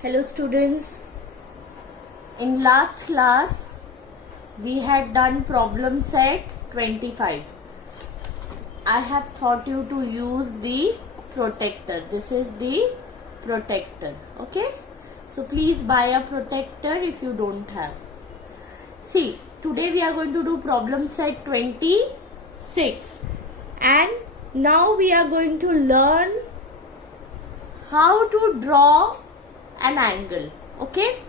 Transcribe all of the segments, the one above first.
Hello students, in last class we had done problem set 25. I have taught you to use the protector. This is the protector. Okay, so please buy a protector if you don't have. See, today we are going to do problem set 26 and now we are going to learn how to draw an angle. Okay,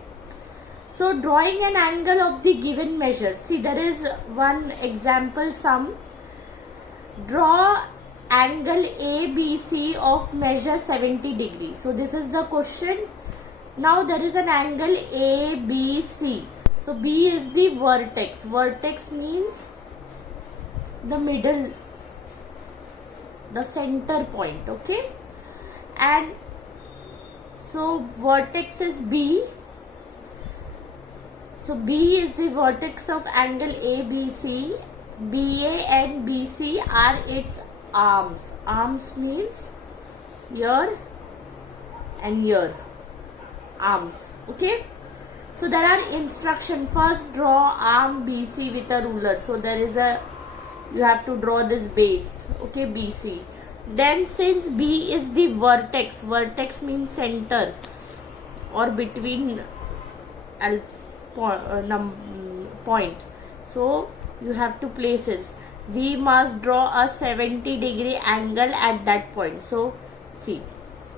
so drawing an angle of the given measure. See, there is one example sum. Draw angle ABC of measure 70 degrees. So this is the question. Now there is an angle ABC. So B is the vertex. Vertex means the middle, the center point. Okay, and so vertex is B. So B is the vertex of angle ABC. BA and BC are its arms. Arms means here and here. Arms. Okay. So there are instructions. First draw arm BC with a ruler. So there is you have to draw this base. Okay, BC. Then since B is the vertex, vertex means center or between point. So you have to places. We must draw a 70 degree angle at that point. So see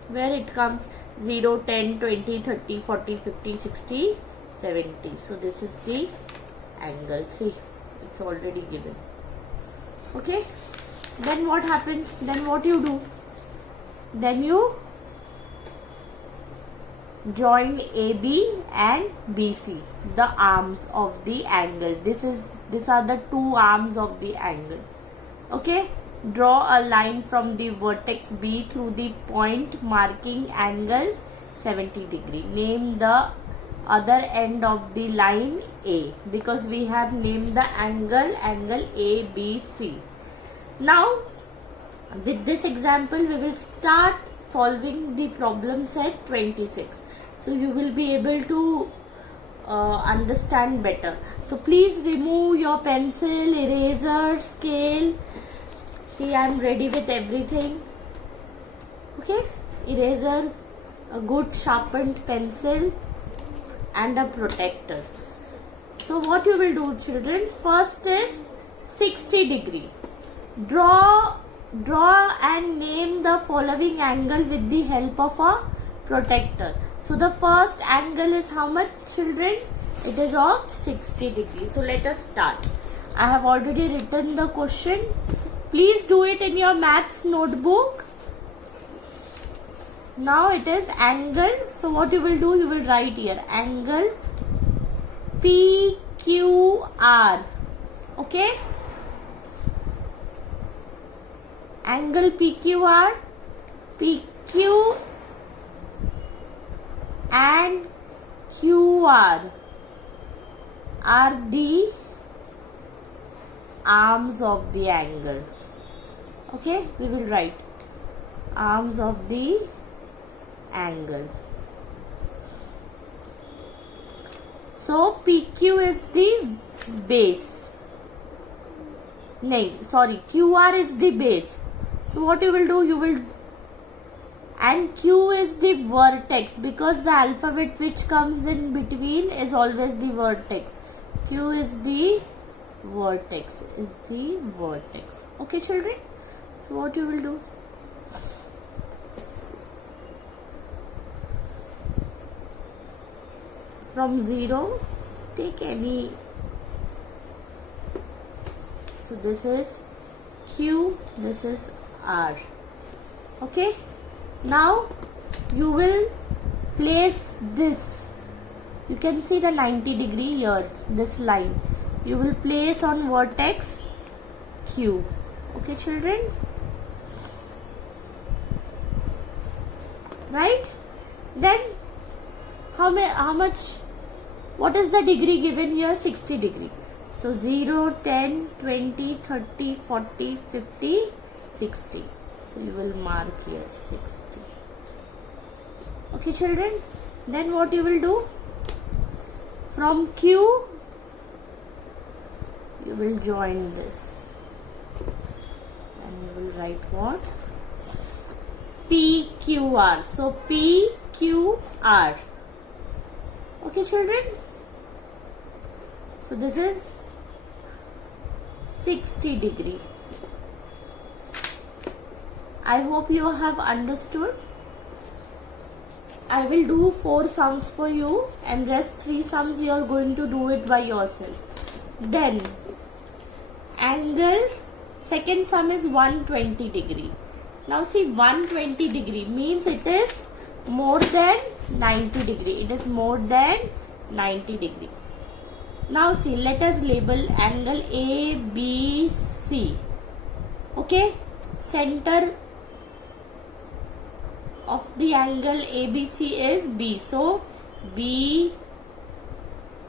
where it comes: 0, 10, 20, 30, 40, 50, 60, 70. So this is the angle. See, it's already given. Okay. Then what happens? Then what you do? Then you join AB and BC, the arms of the angle. These are the two arms of the angle. Okay. Draw a line from the vertex B through the point marking angle 70 degree. Name the other end of the line A, because we have named the angle ABC. Now with this example we will start solving the problem set 26. So you will be able to understand better. So please remove your pencil, eraser, scale. See, I am ready with everything. Okay, eraser, a good sharpened pencil and a protector. So what you will do, children, first is 60 degree. Draw and name the following angle with the help of a protector. So the first angle is how much, children? It is of 60 degrees. So let us start. I have already written the question. Please do it in your maths notebook. Now it is angle. So what you will do? You will write here angle PQR. Okay. Angle PQR, PQ and QR are the arms of the angle. Okay, we will write arms of the angle. So PQ is the base. QR is the base. So what you will do? You will, and Q is the vertex, because the alphabet which comes in between is always the vertex. Q is the vertex. Okay, children. So what you will do? From 0, take any. So this is Q, this is R. Okay. Now you will place this. You can see the 90 degree here, this line. You will place on vertex Q. Okay, children. Right? Then how much? What is the degree given here? 60 degree. So 0, 10, 20, 30, 40, 50, 60. So you will mark here 60. Okay, children. Then what you will do? From Q, you will join this. And you will write what? PQR. So PQR. Okay, children? So this is 60 degree. I hope you have understood. I will do 4 sums for you and rest 3 sums you are going to do it by yourself. Then angle, second sum is 120 degree. Now see, 120 degree means it is more than 90 degree. It is more than 90 degree. Now see, let us label angle ABC. Okay, center of the angle ABC is B. So B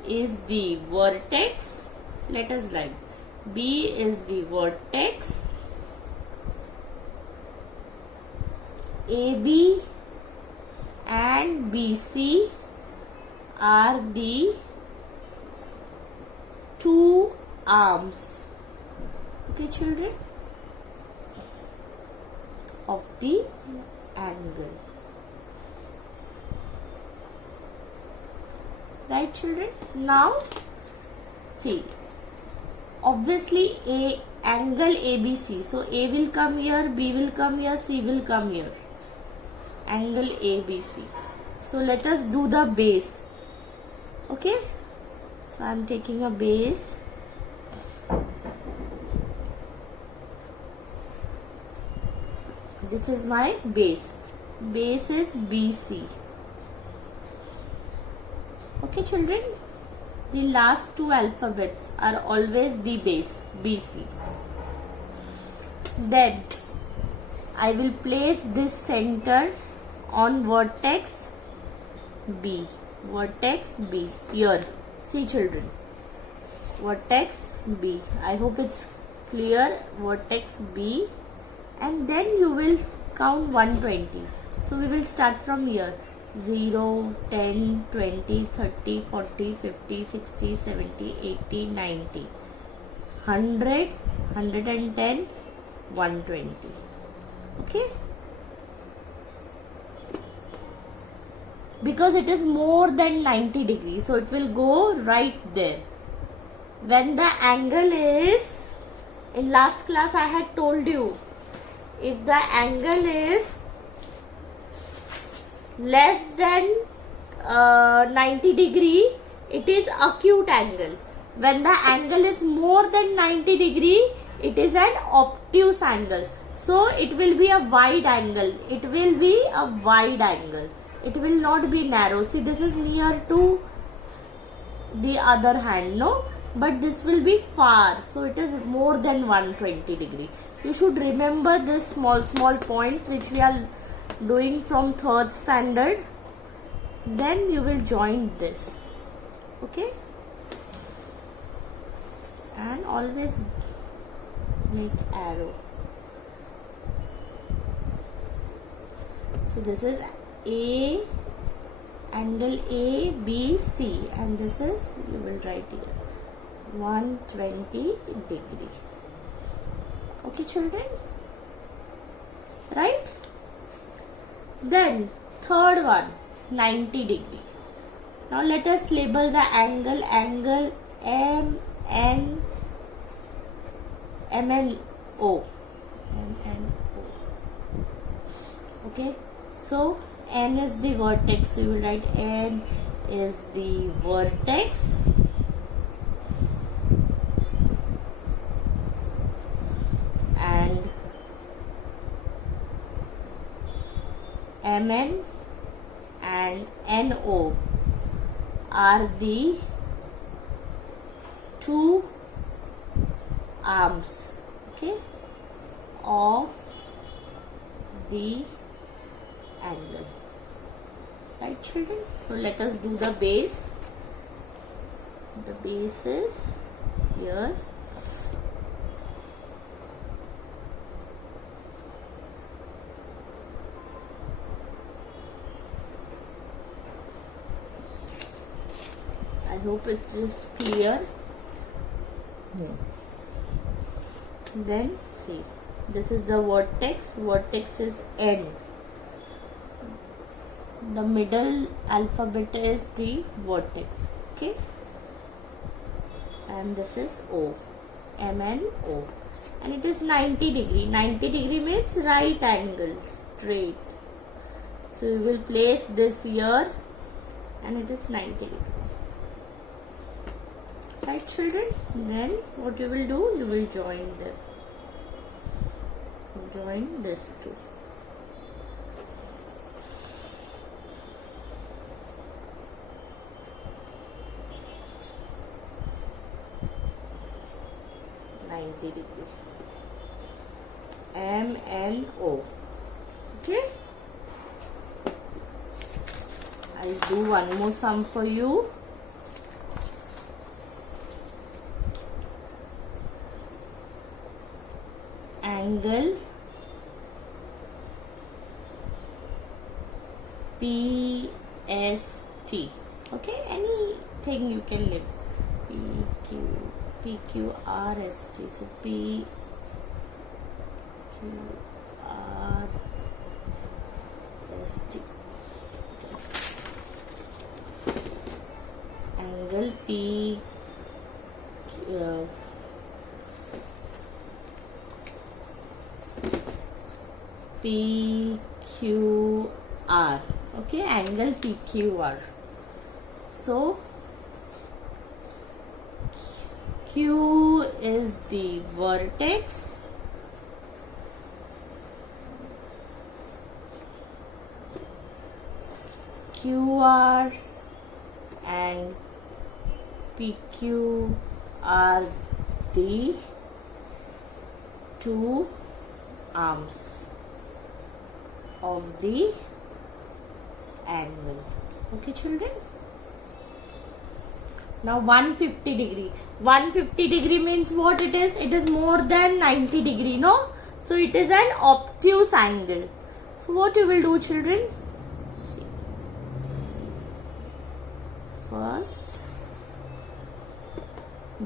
is the vertex. Let us write B is the vertex. AB and BC are the 2 arms. Okay, children, of the angle. Right, children? Now see, obviously angle ABC. So A will come here, B will come here, C will come here. Angle ABC. So let us do the base. Okay, so I am taking a base. This is my base. Base is BC. Okay, children, the last 2 alphabets are always the base, BC. Then I will place this center on vertex B. Vertex B. Here. See, children. Vertex B. I hope it's clear. Vertex B. And then you will count 120. So we will start from here. 0, 10, 20, 30, 40, 50, 60, 70, 80, 90, 100, 110, 120. Okay? Because it is more than 90 degrees, so it will go right there. When the angle is, in last class I had told you, if the angle is less than 90 degree, it is acute angle. When the angle is more than 90 degree, it is an obtuse angle. So it will be a wide angle. It will be a wide angle. It will not be narrow. See, this is near to the other hand, no? But this will be far. So it is more than 120 degree. You should remember this small points which we are doing from 3rd standard. Then you will join this. Okay? And always make arrow. So this is A, angle A, B, C, and this is, you will write here, 120 degree. Okay, children? Right? Then third one, 90 degree. Now let us label the angle MNO. Okay, so N is the vertex, so you will write N is the vertex. And MN and NO are the 2 arms, okay, of the angle. Right, children? So let us do the base. The base is here. hope it is clear. Then see, this is the vertex. Vertex is N. The middle alphabet is the vertex. Okay. And this is O. M and O. And it is 90 degree. 90 degree means right angle, straight. So you will place this here and it is 90 degree. Right, children? Then what you will do? You will join them. Join this two. Degree. M N O. Okay. I'll do one more sum for you. Angle PST. Okay, anything you can live. PQRST. So PQRST. Angle PQR. Okay, angle PQR. So Q is the vertex, QR and PQ are the two arms of the angle. Okay, children? Now 150 degree. 150 degree means what it is? It is more than 90 degree, no? So it is an obtuse angle. So what you will do, children? See. First,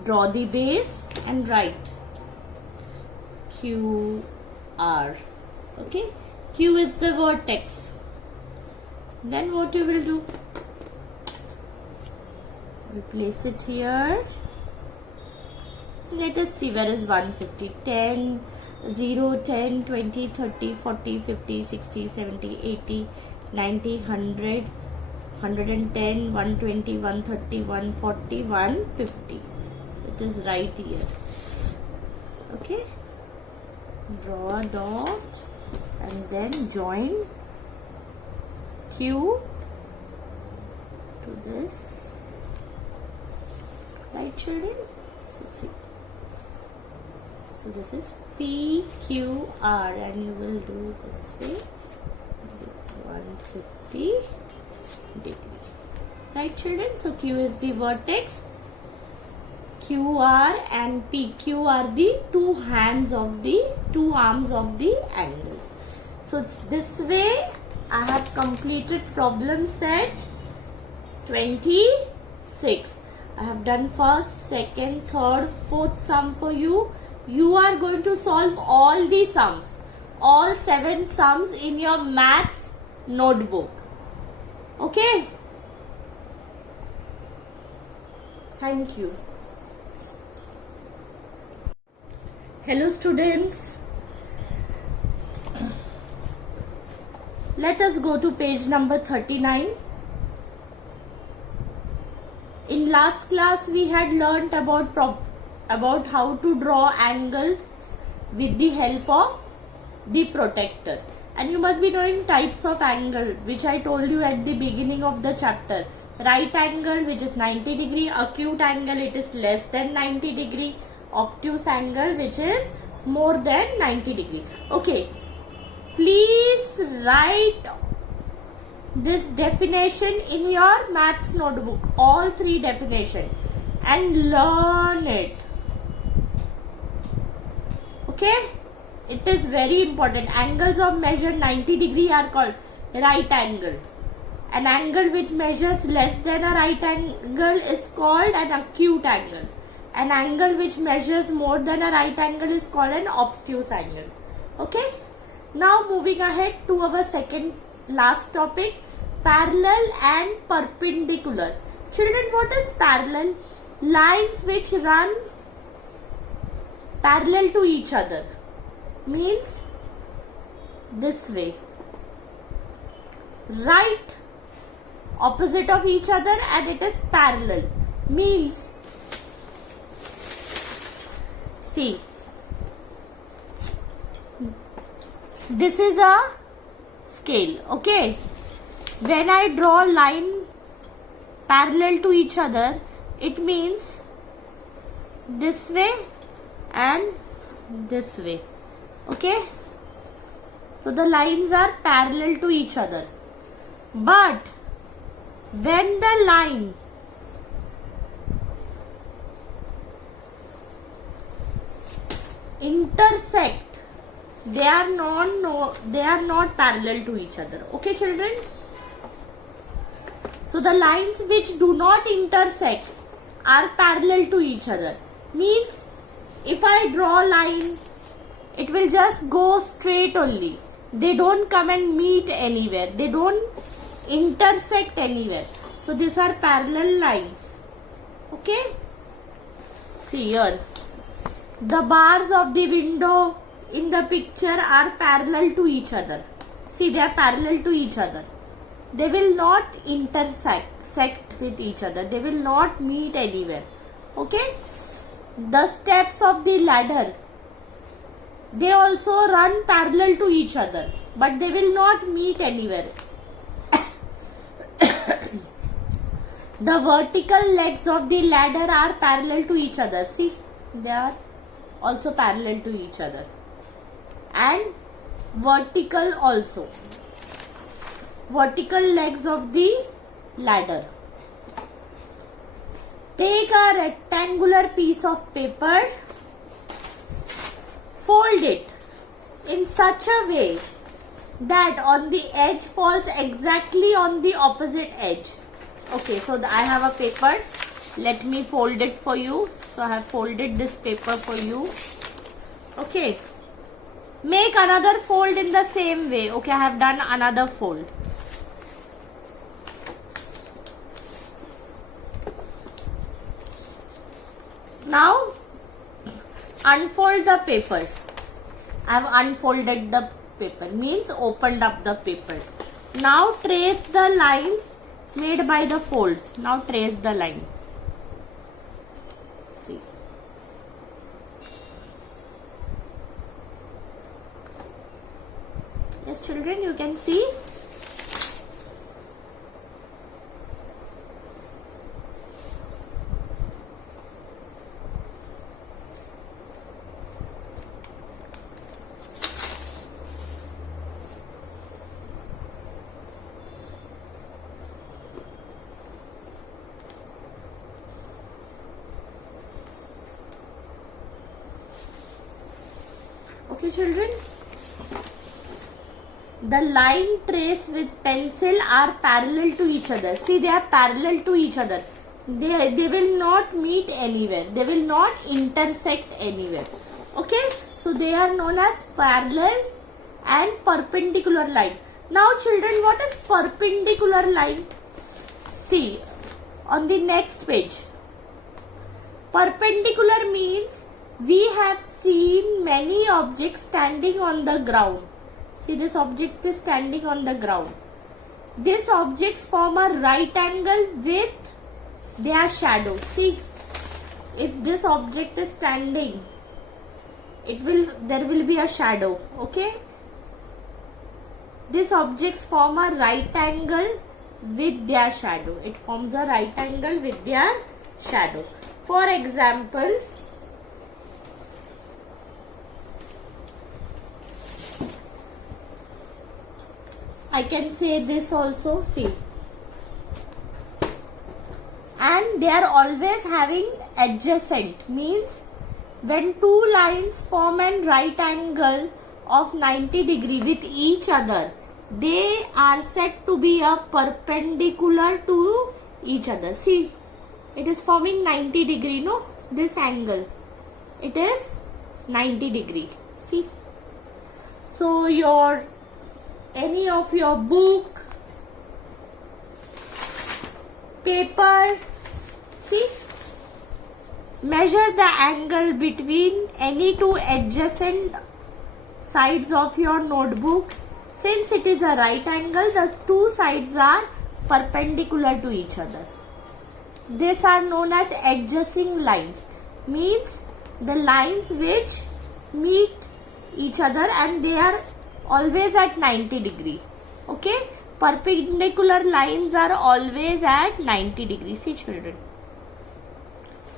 draw the base and write QR. Okay? Q is the vertex. Then what you will do? We place it here. Let us see where is 150. 10, 0, 10, 20, 30, 40, 50, 60, 70, 80, 90, 100, 110, 120, 130, 140, 150. It is right here. Okay. Draw a dot and then join Q to this. Right, children? So see. So this is PQR and you will do this way with 150 degree. Right, children? So Q is the vertex, QR and PQ are the two arms of the angle. So it's this way. I have completed problem set 26. I have done first, second, third, fourth sum for you. You are going to solve all the sums, all 7 sums in your maths notebook. Okay? Thank you. Hello students. Let us go to page number 39. In last class we had learnt about how to draw angles with the help of the protractor, and you must be knowing types of angle which I told you at the beginning of the chapter. Right angle, which is 90 degree, acute angle, it is less than 90 degree, obtuse angle, which is more than 90 degree. Okay, please write this definition in your maths notebook, all 3 definition, and learn it. Okay, it is very important. Angles of measure 90 degree are called right angle. An angle which measures less than a right angle is called an acute angle. An angle which measures more than a right angle is called an obtuse angle. Okay. Now moving ahead to our second last topic, parallel and perpendicular. Children, what is parallel? Lines which run parallel to each other. Means this way. Right opposite of each other and it is parallel. Means, see, this is a scale, okay? When I draw line parallel to each other, it means this way and this way, okay? So the lines are parallel to each other. But when the line intersect, they are not parallel to each other. Okay, children? So the lines which do not intersect are parallel to each other. Means if I draw a line, it will just go straight only. They don't come and meet anywhere. They don't intersect anywhere. So these are parallel lines. Okay? See here. The bars of the window in the picture are parallel to each other. See, they are parallel to each other. They will not intersect with each other. They will not meet anywhere. Okay? The steps of the ladder, they also run parallel to each other, but they will not meet anywhere. The vertical legs of the ladder are parallel to each other. See, they are also parallel to each other. And vertical also. Vertical legs of the ladder. Take a rectangular piece of paper, fold it in such a way that on the edge falls exactly on the opposite edge. Okay, so I have a paper. Let me fold it for you. So I have folded this paper for you. Okay. Make another fold in the same way. Okay, I have done another fold. Now, unfold the paper. I have unfolded the paper. Means opened up the paper. Now trace the lines made by the folds. Now trace the line. See. Yes, children, you can see. Okay, children. The line traced with pencil are parallel to each other. See, they are parallel to each other. They will not meet anywhere. They will not intersect anywhere. Okay. So they are known as parallel and perpendicular line. Now, children, what is perpendicular line? See, on the next page. Perpendicular means we have seen many objects standing on the ground. See, this object is standing on the ground. These objects form a right angle with their shadow. See, if this object is standing, there will be a shadow. Okay. These objects form a right angle with their shadow. It forms a right angle with their shadow. For example, I can say this also, see. And they are always having adjacent, means when two lines form an right angle of 90 degree with each other, they are said to be a perpendicular to each other. See, it is forming 90 degree, no? This angle, it is 90 degree. See, so any of your book, paper, see, measure the angle between any two adjacent sides of your notebook. Since it is a right angle, the two sides are perpendicular to each other. These are known as adjacent lines. Means the lines which meet each other and they are always at 90 degree. Okay? Perpendicular lines are always at 90 degrees. See children.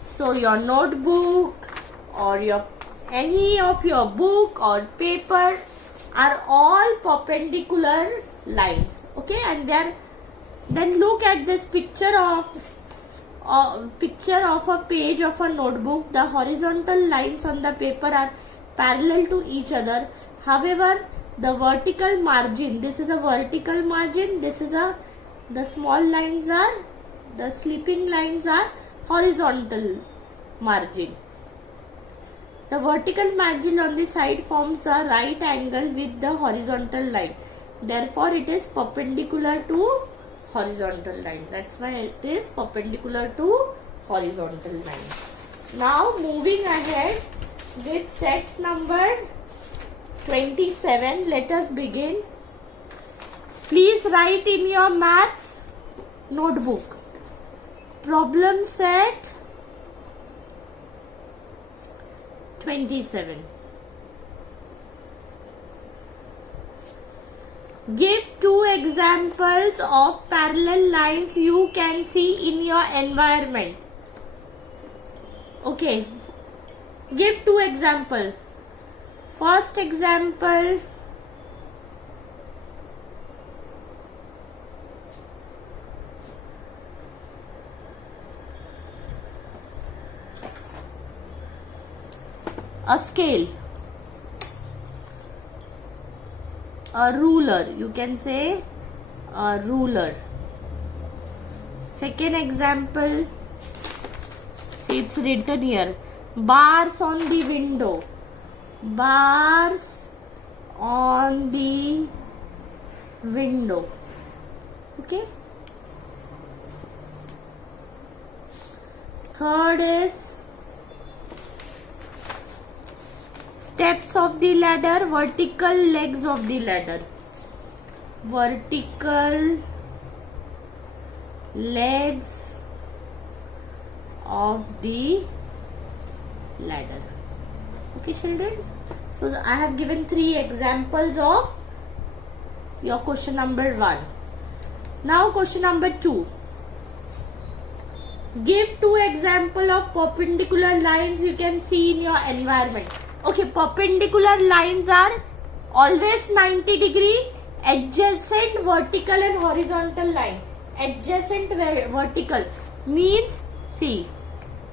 So your notebook or any of your book or paper are all perpendicular lines. Okay, and then look at this picture of a page of a notebook. The horizontal lines on the paper are parallel to each other. However, the vertical margin, this is a vertical margin, the small lines are, the sleeping lines are horizontal margin. The vertical margin on the side forms a right angle with the horizontal line. Therefore, it is perpendicular to horizontal line. That's why it is perpendicular to horizontal line. Now, moving ahead with set number 27, let us begin. Please write in your maths notebook. Problem set 27. Give two examples of parallel lines you can see in your environment. Okay. Give two examples. First example, a scale, a ruler, you can say a ruler. Second example, see it's written here, bars on the window, bars on the window. Okay. Third is steps of the ladder, vertical legs of the ladder, vertical legs of the ladder. Okay children, so I have given 3 examples of your question number 1. Now question number 2. Give 2 examples of perpendicular lines you can see in your environment. Okay, perpendicular lines are always 90 degree, adjacent vertical and horizontal line. Adjacent vertical means, see,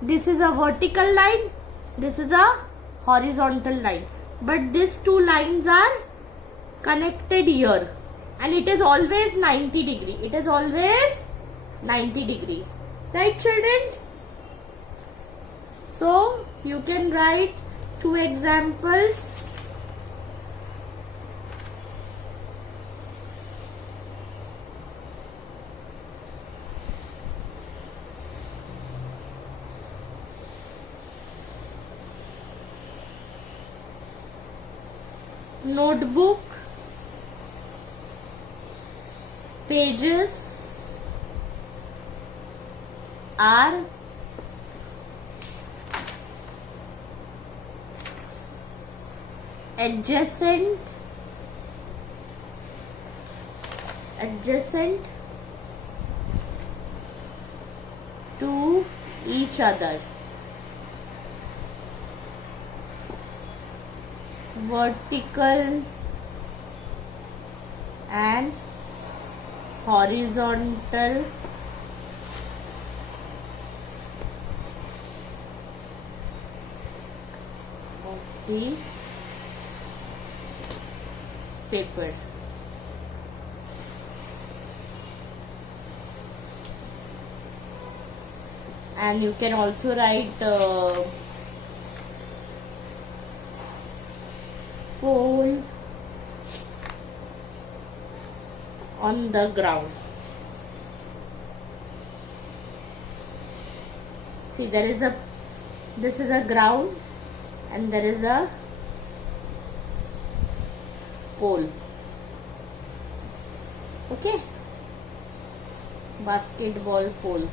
this is a vertical line, this is a horizontal line, but these 2 lines are connected here and it is always 90 degree. It is always 90 degree. Right children? So you can write 2 examples. Notebook pages are adjacent to each other. Vertical and horizontal of the paper. and you can also write pole on the ground. See, this is a ground and there is a pole. Okay, basketball pole.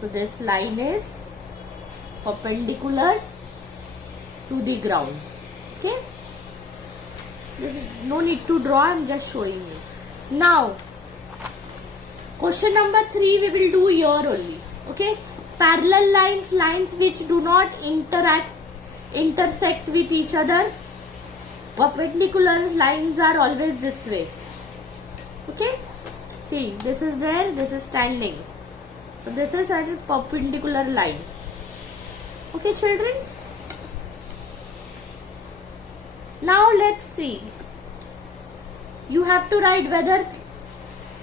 So this line is perpendicular to the ground. Okay, this is no need to draw, I am just showing you. Now question number 3 we will do here only. Okay, parallel lines which do not intersect with each other. Perpendicular lines are always this way. Okay, see, this is there, this is standing, so this is a perpendicular line. Okay children, now let's see, you have to write whether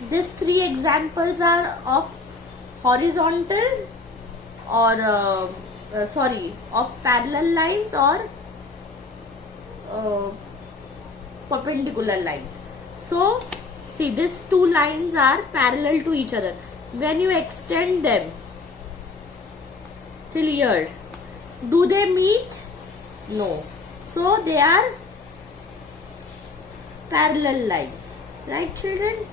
these 3 examples are of horizontal or of parallel lines or perpendicular lines. So see, these 2 lines are parallel to each other. When you extend them till here, do they meet? No. So they are parallel lines, right children?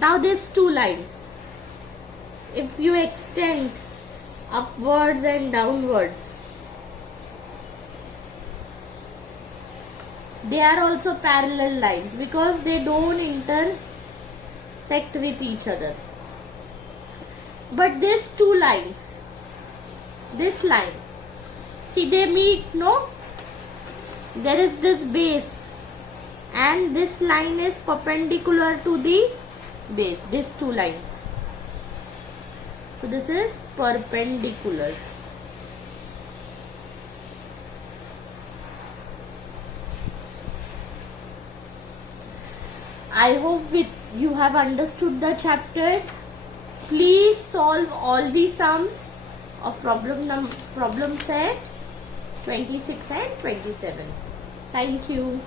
Now these 2 lines, if you extend upwards and downwards, they are also parallel lines because they don't intersect with each other. But these 2 lines, this line, see, they meet, no? There is this base and this line is perpendicular to the base, these 2 lines. So this is perpendicular. I hope you have understood the chapter. Please solve all the sums of problem set 26 and 27. Thank you.